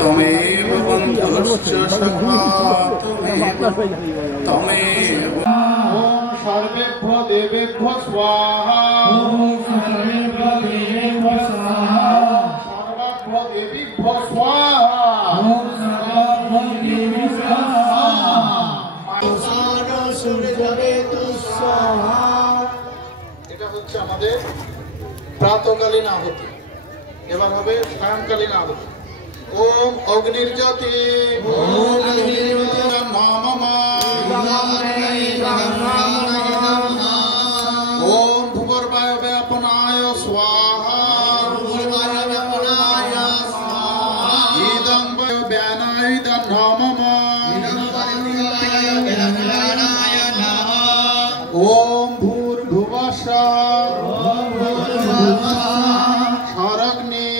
তমেব বন্ধুশ্চ সখা তমেব। ওম সর্বেভ্যো দেবেভ্যো স্বাহা। সর্বভ্যো দেবীভ্যো স্বাহা। এটা হচ্ছে আমাদের প্রাতকালীন আহুতি। এবার হবে সায়ংকালীন আহুতি। ওম অগ্নির্জ্যোতি ওম ভূগর্ভায় ব্যাপনায় স্বাহা। ইদং ব্যানায় নমঃ। ওম ভূর্ভুবস্বঃ স্বরাগ্নি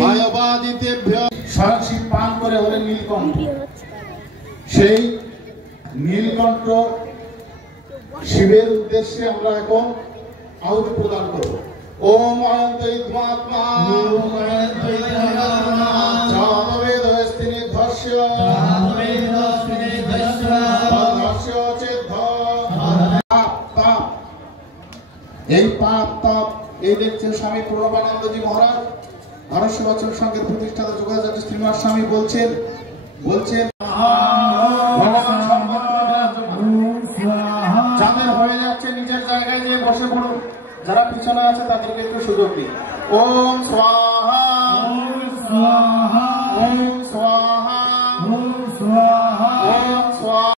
বায়বাদিতেভ্যঃ। সরাসরি পান করে হলেন নীলকণ্ঠ। সেই নীলকণ্ঠ শিবের উদ্দেশ্যে আমরা এখন আহুতি প্রদান করব। ওম অয়ন্তৈত্মাত্মা জাতবেদস্তিনিধস্য এই পাপ তাপ এই দেখছেন স্বামী প্রণবানন্দজি মহারাজ ভারত বচন সংঘের প্রতিষ্ঠাতা যোগাচার্য শ্রীনিবাস স্বামী বলছেন যাদের হয়ে যাচ্ছে নিজের জায়গায় নিয়ে বসে পড়ুন, যারা পিছনে আছে তাদেরকে একটু সুযোগ দিন। ওম স্বাহা ওম